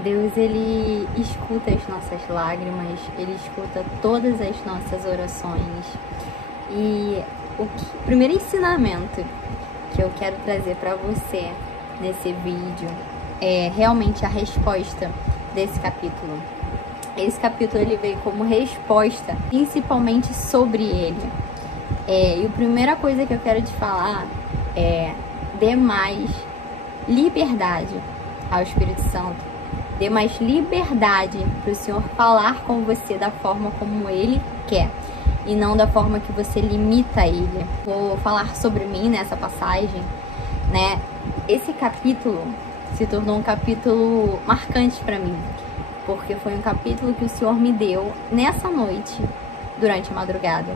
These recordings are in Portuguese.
Deus, ele escuta as nossas lágrimas, ele escuta todas as nossas orações. E o primeiro ensinamento que eu quero trazer para você nesse vídeo é realmente a resposta desse capítulo. Esse capítulo ele veio como resposta, principalmente sobre ele. E a primeira coisa que eu quero te falar é: dê mais liberdade ao Espírito Santo. Dê mais liberdade para o Senhor falar com você da forma como Ele quer e não da forma que você limita Ele. Vou falar sobre mim nessa passagem, né? Esse capítulo se tornou um capítulo marcante para mim, porque foi um capítulo que o Senhor me deu nessa noite, durante a madrugada.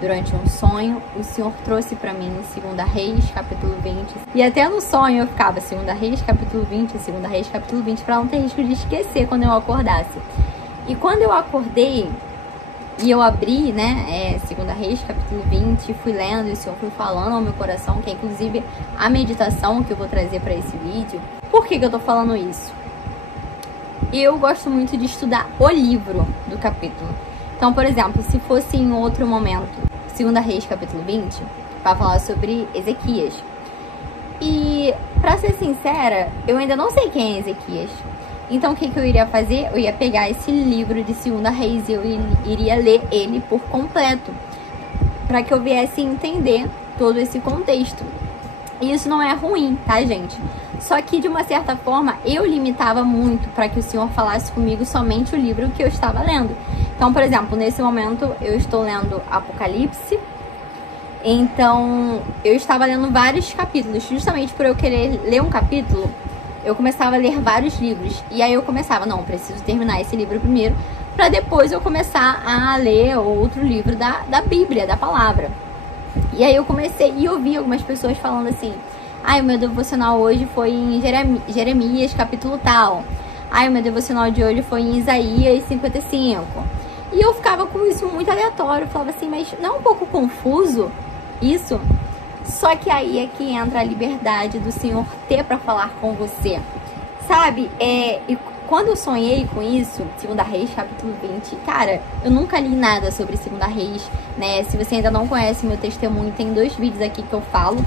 Durante um sonho, o Senhor trouxe para mim 2 Reis, capítulo 20. E até no sonho eu ficava 2 Reis, capítulo 20, 2 Reis, capítulo 20, para não ter risco de esquecer quando eu acordasse. E quando eu acordei e eu abri, né, 2 Reis, capítulo 20, fui lendo e o Senhor foi falando ao meu coração, que é inclusive a meditação que eu vou trazer para esse vídeo. Por que eu tô falando isso? Eu gosto muito de estudar o livro do capítulo. Então, por exemplo, se fosse em outro momento, 2 Reis, capítulo 20, para falar sobre Ezequias. E, para ser sincera, eu ainda não sei quem é Ezequias. Então, o que eu iria fazer? Eu ia pegar esse livro de 2 Reis e eu iria ler ele por completo, para que eu viesse entender todo esse contexto. E isso não é ruim, tá, gente? Só que, de uma certa forma, eu limitava muito para que o Senhor falasse comigo somente o livro que eu estava lendo. Então, por exemplo, nesse momento eu estou lendo Apocalipse. Então, eu estava lendo vários capítulos. Justamente por eu querer ler um capítulo, eu começava a ler vários livros. E aí eu começava, não, preciso terminar esse livro primeiro, para depois eu começar a ler outro livro da Bíblia, da palavra. E aí eu comecei e ouvi algumas pessoas falando assim: ai, o meu devocional hoje foi em Jeremias, capítulo tal. Ai, o meu devocional de hoje foi em Isaías 55. E eu ficava com isso muito aleatório. Eu falava assim, mas não é um pouco confuso isso? Só que aí é que entra a liberdade do Senhor ter para falar com você. Sabe? E quando eu sonhei com isso, 2 Reis, capítulo 20, cara, eu nunca li nada sobre 2 Reis, né? Se você ainda não conhece meu testemunho, tem 2 vídeos aqui que eu falo.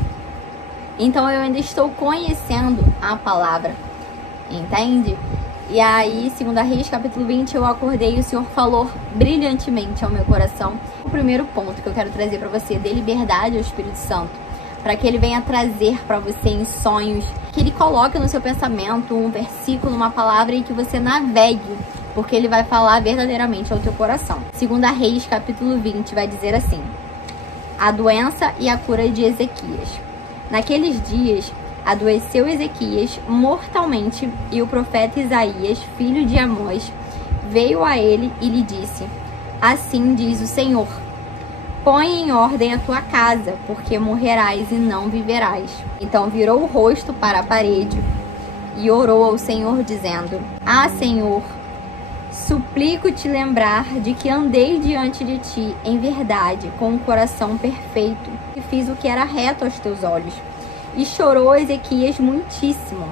Então eu ainda estou conhecendo a palavra, entende? E aí, 2 Reis, capítulo 20, eu acordei e o Senhor falou brilhantemente ao meu coração. O primeiro ponto que eu quero trazer para você, dê liberdade ao Espírito Santo, para que ele venha trazer para você em sonhos, que ele coloque no seu pensamento um versículo, uma palavra e que você navegue, porque ele vai falar verdadeiramente ao teu coração. 2 Reis, capítulo 20, vai dizer assim: a doença e a cura de Ezequias. Naqueles dias, adoeceu Ezequias mortalmente, e o profeta Isaías, filho de Amós, veio a ele e lhe disse: assim diz o Senhor, põe em ordem a tua casa, porque morrerás e não viverás. Então virou o rosto para a parede e orou ao Senhor, dizendo: ah, Senhor, suplico-te lembrar de que andei diante de ti em verdade, com um coração perfeito, e fiz o que era reto aos teus olhos. E chorou Ezequias muitíssimo.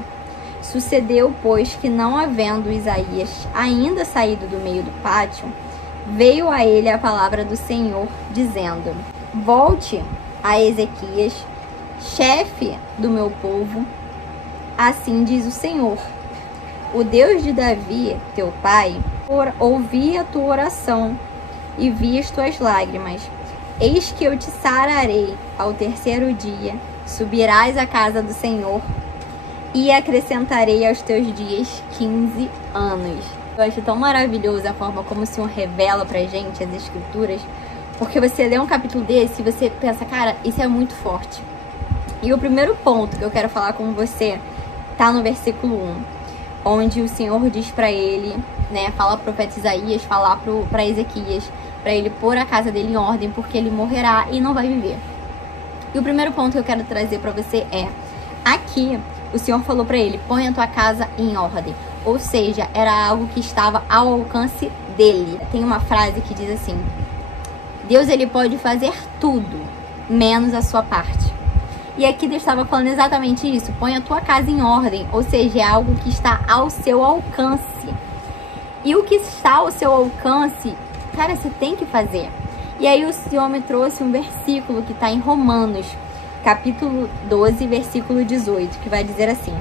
Sucedeu, pois, que não havendo Isaías ainda saído do meio do pátio, veio a ele a palavra do Senhor, dizendo: volte a Ezequias, chefe do meu povo, assim diz o Senhor, o Deus de Davi, teu pai, ouvi a tua oração e vi as tuas lágrimas. Eis que eu te sararei ao 3º dia, subirás à casa do Senhor e acrescentarei aos teus dias 15 anos. Eu acho tão maravilhoso a forma como o Senhor revela pra gente as Escrituras, porque você lê um capítulo desse e você pensa, cara, isso é muito forte. E o primeiro ponto que eu quero falar com você tá no versículo 1, onde o Senhor diz pra ele, né, fala pro profeta Isaías, falar pra Ezequias, pra ele pôr a casa dele em ordem, porque ele morrerá e não vai viver. E o primeiro ponto que eu quero trazer pra você é, aqui o Senhor falou pra ele: põe a tua casa em ordem. Ou seja, era algo que estava ao alcance dele. Tem uma frase que diz assim: Deus, ele pode fazer tudo, menos a sua parte. E aqui Deus estava falando exatamente isso. Põe a tua casa em ordem, ou seja, é algo que está ao seu alcance. E o que está ao seu alcance, cara, você tem que fazer. E aí o Senhor me trouxe um versículo que está em Romanos, capítulo 12, versículo 18, que vai dizer assim: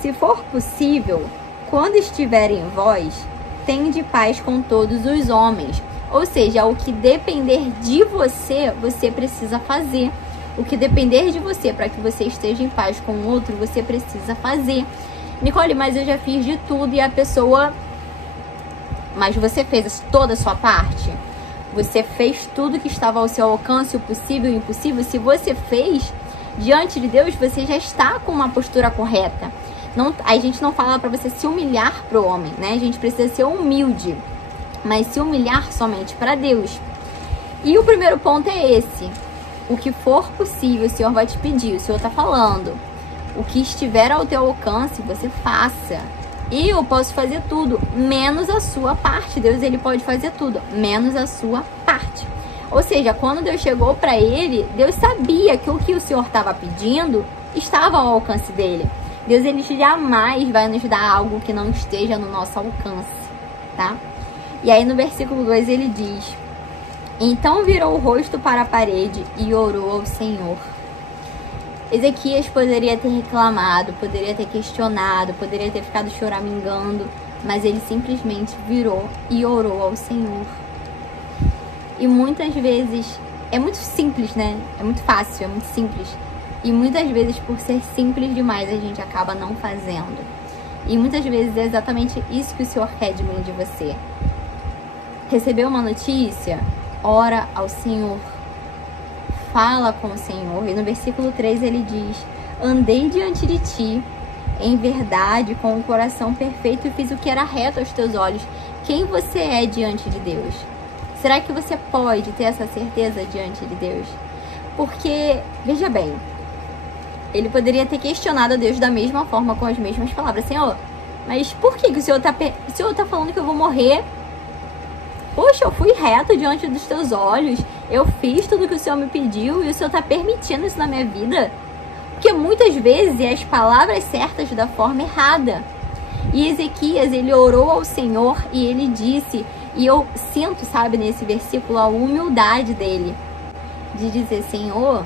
se for possível, quando estiverem em vós, tende paz com todos os homens. Ou seja, o que depender de você, você precisa fazer. O que depender de você para que você esteja em paz com o outro, você precisa fazer. Nicole, mas eu já fiz de tudo e a pessoa... Mas você fez toda a sua parte? Você fez tudo que estava ao seu alcance, o possível e o impossível? Se você fez, diante de Deus, você já está com uma postura correta. Não, a gente não fala para você se humilhar para o homem, né? A gente precisa ser humilde, mas se humilhar somente para Deus. E o primeiro ponto é esse. O que for possível, o Senhor vai te pedir. O Senhor está falando. O que estiver ao teu alcance, você faça. E eu posso fazer tudo, menos a sua parte. Deus, ele pode fazer tudo, menos a sua parte. Ou seja, quando Deus chegou para ele, Deus sabia que o Senhor estava pedindo estava ao alcance dele. Deus, ele jamais vai nos dar algo que não esteja no nosso alcance, tá? E aí no versículo 2 ele diz: então virou o rosto para a parede e orou ao Senhor. Ezequias poderia ter reclamado, poderia ter questionado, poderia ter ficado choramingando, mas ele simplesmente virou e orou ao Senhor. E muitas vezes, é muito simples, né? É muito fácil, é muito simples. E muitas vezes, por ser simples demais, a gente acaba não fazendo. E muitas vezes é exatamente isso que o Senhor quer de mim e de você. Recebeu uma notícia? Ora ao Senhor. Fala com o Senhor. E no versículo 3 ele diz: andei diante de ti em verdade, com o coração perfeito, e fiz o que era reto aos teus olhos. Quem você é diante de Deus? Será que você pode ter essa certeza diante de Deus? Porque, veja bem, ele poderia ter questionado a Deus da mesma forma, com as mesmas palavras: Senhor, mas por que o Senhor está falando que eu vou morrer? Poxa, eu fui reto diante dos teus olhos, eu fiz tudo que o Senhor me pediu e o Senhor está permitindo isso na minha vida? Porque muitas vezes é as palavras certas da forma errada. E Ezequias, ele orou ao Senhor e ele disse, e eu sinto, sabe, nesse versículo, a humildade dele, de dizer: Senhor,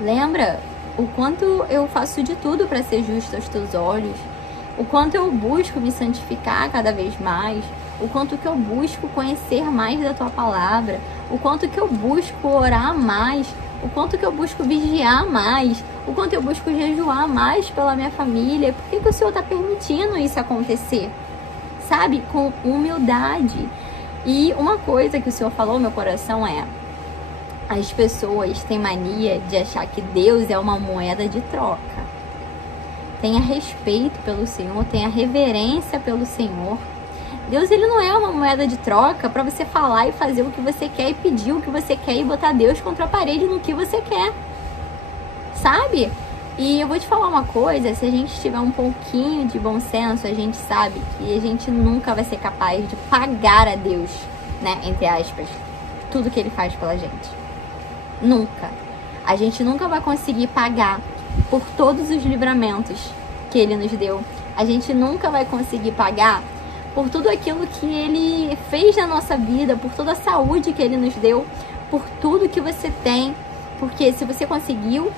lembra o quanto eu faço de tudo para ser justo aos teus olhos, o quanto eu busco me santificar cada vez mais, o quanto que eu busco conhecer mais da tua palavra, o quanto que eu busco orar mais, o quanto que eu busco vigiar mais, o quanto eu busco jejuar mais pela minha família. Por que o Senhor está permitindo isso acontecer? Sabe? Com humildade. E uma coisa que o Senhor falou no meu coração é: as pessoas têm mania de achar que Deus é uma moeda de troca. Tenha respeito pelo Senhor, tenha reverência pelo Senhor. Deus, ele não é uma moeda de troca para você falar e fazer o que você quer e pedir o que você quer e botar Deus contra a parede no que você quer, sabe? E eu vou te falar uma coisa: se a gente tiver um pouquinho de bom senso, a gente sabe que a gente nunca vai ser capaz de pagar a Deus, né, entre aspas, tudo que ele faz pela gente. Nunca. A gente nunca vai conseguir pagar por todos os livramentos que ele nos deu. A gente nunca vai conseguir pagar por tudo aquilo que ele fez na nossa vida, por toda a saúde que ele nos deu, por tudo que você tem. Porque se você conseguiu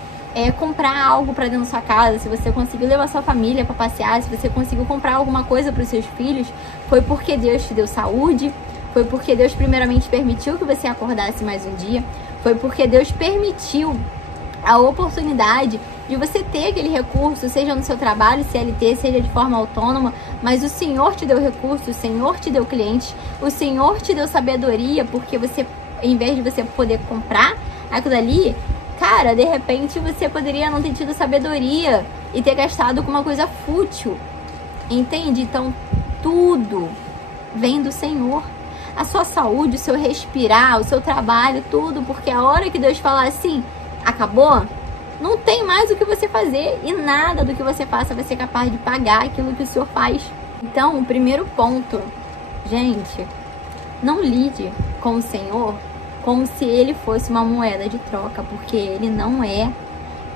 comprar algo para dentro da sua casa, se você conseguiu levar sua família para passear, se você conseguiu comprar alguma coisa para os seus filhos, foi porque Deus te deu saúde, foi porque Deus primeiramente permitiu que você acordasse mais um dia, foi porque Deus permitiu a oportunidade de você ter aquele recurso, seja no seu trabalho, CLT, seja de forma autônoma, mas o Senhor te deu recurso, o Senhor te deu clientes, o Senhor te deu sabedoria, porque você, em vez de você poder comprar aquilo ali, cara, de repente você poderia não ter tido sabedoria e ter gastado com uma coisa fútil, entende? Então, tudo vem do Senhor. A sua saúde, o seu respirar, o seu trabalho, tudo, porque a hora que Deus falar assim, acabou, não tem mais o que você fazer e nada do que você faça vai ser capaz de pagar aquilo que o Senhor faz. Então, o primeiro ponto, gente, não lide com o Senhor como se ele fosse uma moeda de troca, porque ele não é.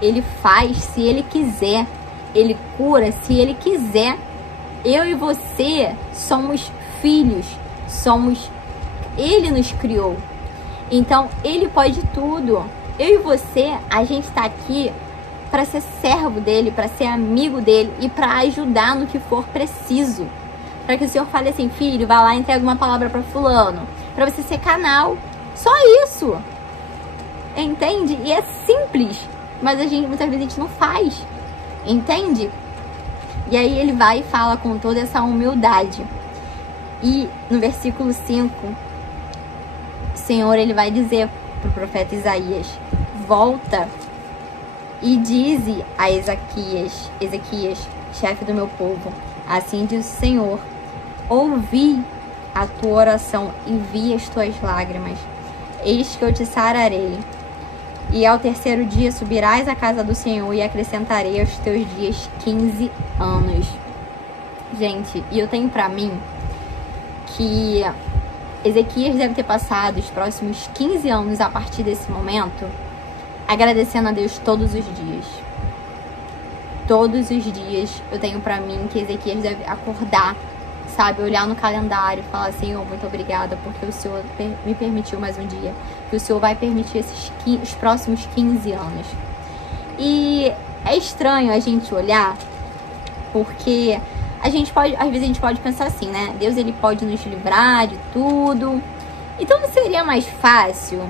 ele faz se ele quiser, ele cura se ele quiser. Eu e você somos filhos, ele nos criou, então ele pode tudo. Eu e você, a gente está aqui para ser servo dele, para ser amigo dele e para ajudar no que for preciso. Para que o Senhor fale assim, filho, vai lá e entrega uma palavra para fulano, para você ser canal. Só isso. Entende? E é simples, mas muitas vezes a gente não faz. Entende? E aí ele vai e fala com toda essa humildade. E no versículo 5, o Senhor ele vai dizer para o profeta Isaías, volta e dize a Ezequias, chefe do meu povo, assim diz o Senhor, ouvi a tua oração e vi as tuas lágrimas, eis que eu te sararei, e ao terceiro dia subirás à casa do Senhor e acrescentarei aos teus dias 15 anos. Gente, e eu tenho pra mim que Ezequias deve ter passado os próximos 15 anos a partir desse momento agradecendo a Deus todos os dias. Todos os dias eu tenho pra mim que Ezequias deve acordar, sabe, olhar no calendário e falar, Senhor, muito obrigada porque o Senhor me permitiu mais um dia, que o Senhor vai permitir os próximos 15 anos. E é estranho a gente olhar, porque às vezes a gente pode pensar assim, né? Deus ele pode nos livrar de tudo. Então não seria mais fácil?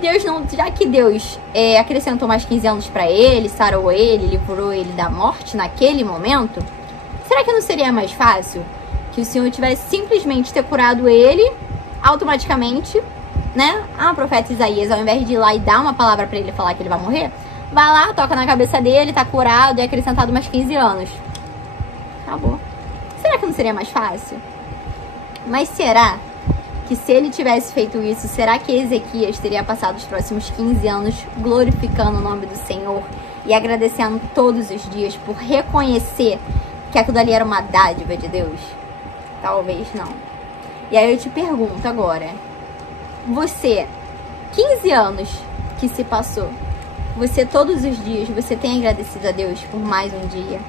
Deus não, já que Deus acrescentou mais 15 anos para ele, sarou ele, livrou ele da morte naquele momento, será que não seria mais fácil que o Senhor tivesse simplesmente ter curado ele automaticamente, né? O profeta Isaías, ao invés de ir lá e dar uma palavra para ele falar que ele vai morrer, vai lá, toca na cabeça dele, tá curado e acrescentado mais 15 anos. Acabou. Será que não seria mais fácil? Mas será que se ele tivesse feito isso, será que Ezequias teria passado os próximos 15 anos glorificando o nome do Senhor e agradecendo todos os dias por reconhecer que aquilo ali era uma dádiva de Deus? Talvez não. E aí eu te pergunto agora, você, 15 anos que se passou, você todos os dias, você tem agradecido a Deus por mais um dia?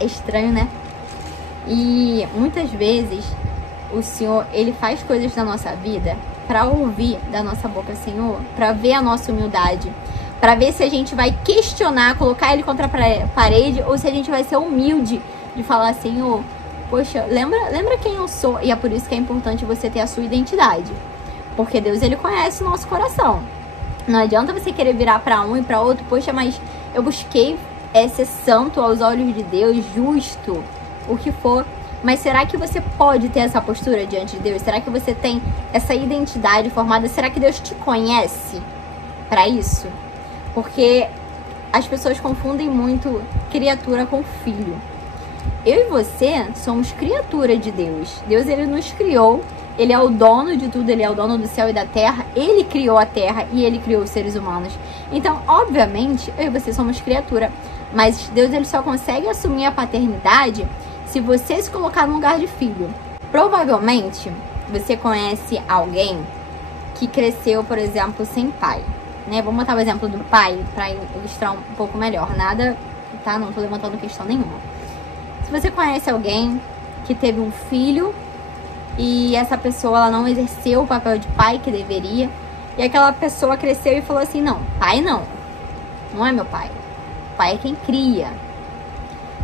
É estranho, né? E muitas vezes o Senhor, ele faz coisas na nossa vida para ouvir da nossa boca, Senhor, para ver a nossa humildade, para ver se a gente vai questionar, colocar ele contra a parede, ou se a gente vai ser humilde de falar, Senhor, poxa, lembra quem eu sou? E é por isso que é importante você ter a sua identidade, porque Deus, ele conhece o nosso coração. Não adianta você querer virar para um e para outro, poxa, mas eu busquei ser santo aos olhos de Deus, justo, o que for. Mas será que você pode ter essa postura diante de Deus? Será que você tem essa identidade formada? Será que Deus te conhece para isso? Porque as pessoas confundem muito criatura com filho. Eu e você somos criatura de Deus. Deus, ele nos criou. Ele é o dono de tudo, ele é o dono do céu e da terra. Ele criou a terra e ele criou os seres humanos. Então, obviamente, eu e você somos criatura. Mas Deus, ele só consegue assumir a paternidade se você se colocar no lugar de filho. Provavelmente, você conhece alguém que cresceu, por exemplo, sem pai, né? Vamos botar o exemplo do pai para ilustrar um pouco melhor. Nada, tá? Não tô levantando questão nenhuma. Se você conhece alguém que teve um filho e essa pessoa, ela não exerceu o papel de pai que deveria, e aquela pessoa cresceu e falou assim, não, pai não é meu pai. Pai é quem cria.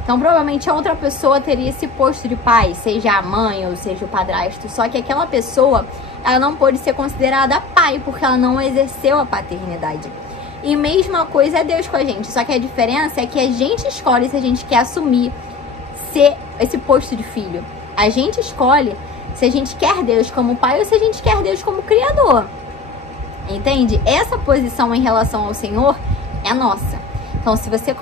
Então, provavelmente, a outra pessoa teria esse posto de pai, seja a mãe ou seja o padrasto. Só que aquela pessoa, ela não pôde ser considerada pai, porque ela não exerceu a paternidade. E mesma coisa é Deus com a gente. Só que a diferença é que a gente escolhe se a gente quer assumir ser esse posto de filho. A gente escolhe se a gente quer Deus como pai ou se a gente quer Deus como criador. Entende? Essa posição em relação ao Senhor é nossa. Então, se você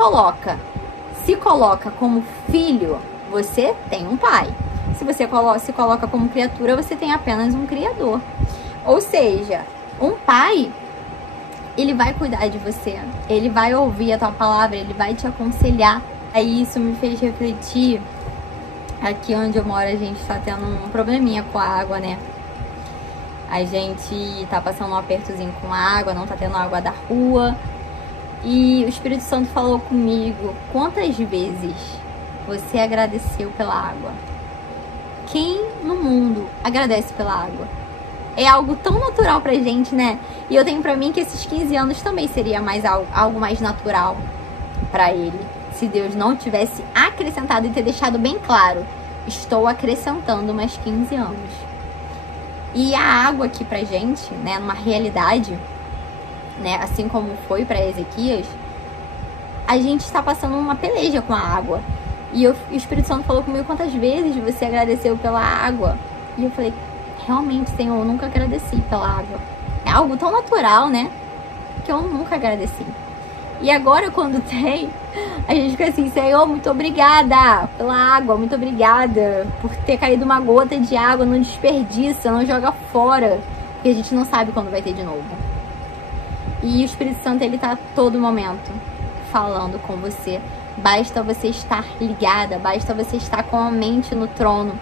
se coloca como filho, você tem um pai. Se você se coloca como criatura, você tem apenas um criador. Ou seja, um pai, ele vai cuidar de você, ele vai ouvir a tua palavra, ele vai te aconselhar. Aí isso me fez refletir, aqui onde eu moro a gente tá tendo um probleminha com a água, né? A gente tá passando um apertozinho com água, não tá tendo água da rua. E o Espírito Santo falou comigo: quantas vezes você agradeceu pela água? Quem no mundo agradece pela água? É algo tão natural pra gente, né? E eu tenho pra mim que esses 15 anos também seria algo mais natural pra ele. Se Deus não tivesse acrescentado e ter deixado bem claro: estou acrescentando mais 15 anos. E a água aqui pra gente, né, numa realidade, né, assim como foi para Ezequias, a gente está passando uma peleja com a água. E o Espírito Santo falou comigo: quantas vezes você agradeceu pela água? E eu falei: realmente, Senhor, eu nunca agradeci pela água. É algo tão natural, né, que eu nunca agradeci. E agora, quando tem, a gente fica assim: Senhor, muito obrigada pela água, muito obrigada por ter caído uma gota de água, não desperdiça, não joga fora, porque a gente não sabe quando vai ter de novo. E o Espírito Santo, ele tá a todo momento falando com você. Basta você estar ligada, basta você estar com a mente no trono,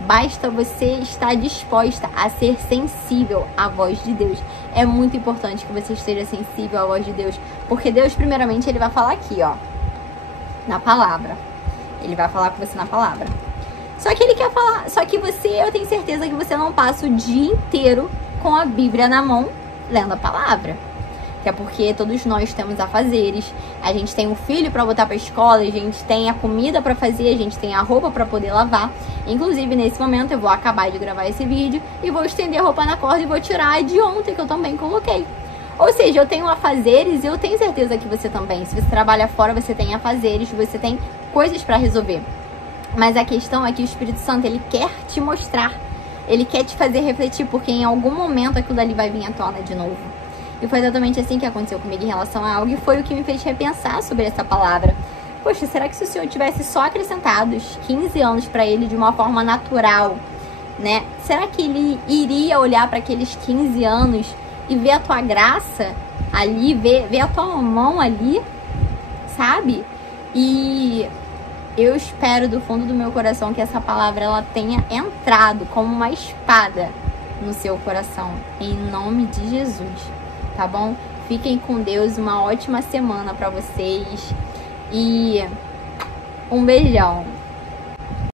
basta você estar disposta a ser sensível à voz de Deus. É muito importante que você esteja sensível à voz de Deus, porque Deus, primeiramente, ele vai falar aqui, ó, na palavra. Ele vai falar com você na palavra. Só que ele quer falar, só que você, eu tenho certeza que você não passa o dia inteiro com a Bíblia na mão, lendo a palavra. Que é porque todos nós temos afazeres, a gente tem um filho para botar para escola, a gente tem a comida para fazer, a gente tem a roupa para poder lavar. Inclusive, nesse momento, eu vou acabar de gravar esse vídeo e vou estender a roupa na corda e vou tirar a de ontem, que eu também coloquei. Ou seja, eu tenho afazeres e eu tenho certeza que você também. Se você trabalha fora, você tem afazeres, você tem coisas para resolver. Mas a questão é que o Espírito Santo, ele quer te mostrar, ele quer te fazer refletir, porque em algum momento aquilo dali vai vir à tona de novo. E foi exatamente assim que aconteceu comigo em relação a algo, e foi o que me fez repensar sobre essa palavra. Poxa, será que se o Senhor tivesse só acrescentado os 15 anos para ele de uma forma natural, né? Será que ele iria olhar para aqueles 15 anos e ver a tua graça ali, ver a tua mão ali, sabe? E eu espero do fundo do meu coração que essa palavra ela tenha entrado como uma espada no seu coração, em nome de Jesus. Tá bom? Fiquem com Deus, uma ótima semana pra vocês e um beijão.